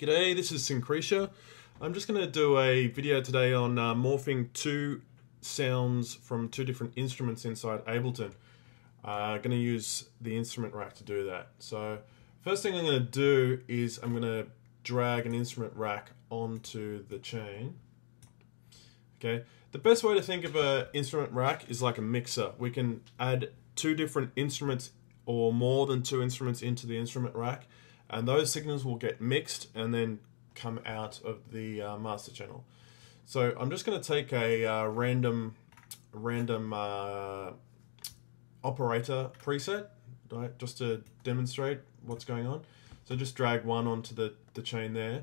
G'day, this is Syncretia. I'm just going to do a video today on morphing two sounds from two different instruments inside Ableton. I'm going to use the instrument rack to do that. So first thing I'm going to do is I'm going to drag an instrument rack onto the chain. Okay. The best way to think of an instrument rack is like a mixer. We can add two different instruments or more than two instruments into the instrument rack, and those signals will get mixed and then come out of the master channel. So I'm just going to take a random operator preset, right, just to demonstrate what's going on. So just drag one onto the chain there.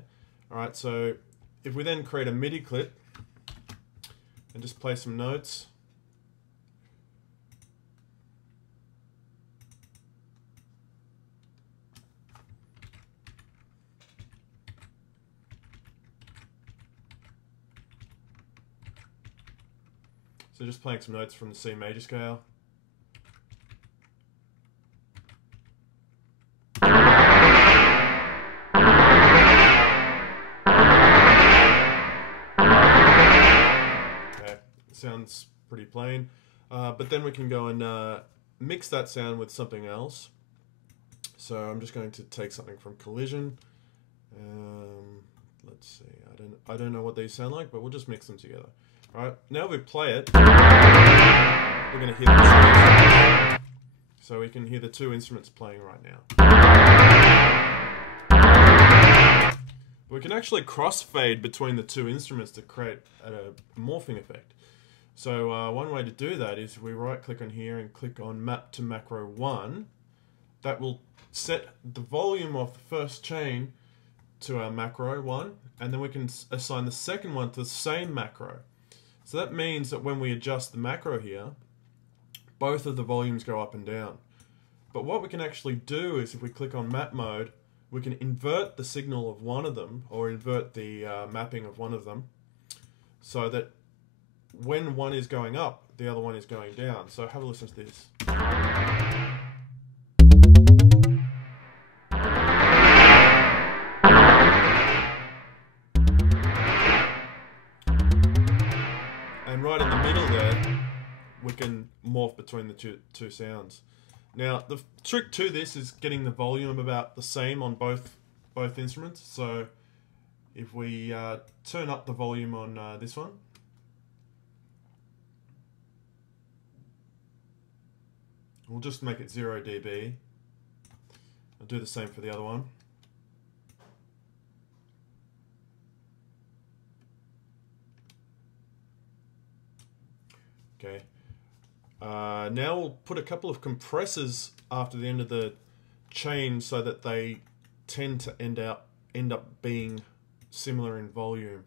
All right, so if we then create a Midi clip and just play some notes. So just playing some notes from the C major scale. Okay, sounds pretty plain. But then we can go and mix that sound with something else. So I'm just going to take something from Collision. Let's see, I don't know what these sound like, but we'll just mix them together. Alright, now we play it, we're going to hear the two instruments. So we can hear the two instruments playing right now. We can actually crossfade between the two instruments to create a morphing effect. So one way to do that is we right click on here and click on Map to Macro 1. That will set the volume of the first chain to our macro 1, and then we can assign the second one to the same macro. So that means that when we adjust the macro here, both of the volumes go up and down. But what we can actually do is if we click on map mode, we can invert the signal of one of them, or invert the mapping of one of them, so that when one is going up, the other one is going down. So have a listen to this. And right in the middle there, we can morph between the two sounds. Now, the trick to this is getting the volume about the same on both instruments. So if we turn up the volume on this one, we'll just make it 0 dB. I'll do the same for the other one. Okay. Now we'll put a couple of compressors after the end of the chain so that they tend to end up being similar in volume.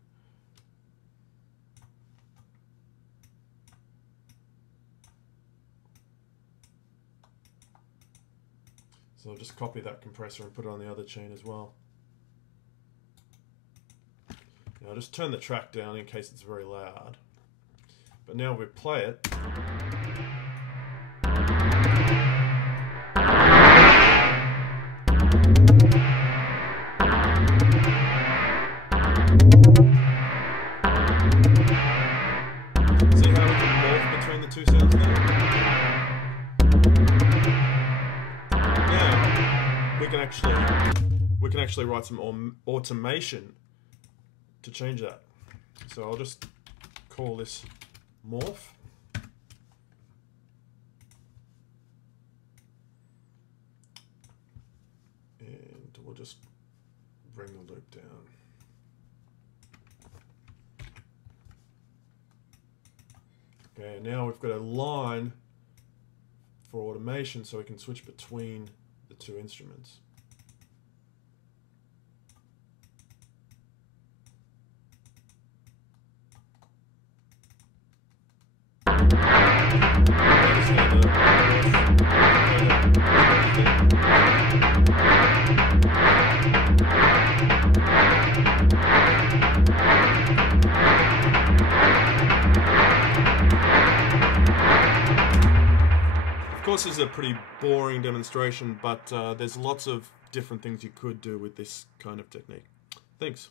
So I'll just copy that compressor and put it on the other chain as well. Now I'll just turn the track down in case it's very loud. But now we play it. See how we can morph between the two sounds now? Now we can actually write some automation to change that. So I'll just call this morph. And we'll just bring the loop down. Okay, now we've got a line for automation so we can switch between the two instruments. Of course, this is a pretty boring demonstration, but there's lots of different things you could do with this kind of technique. Thanks.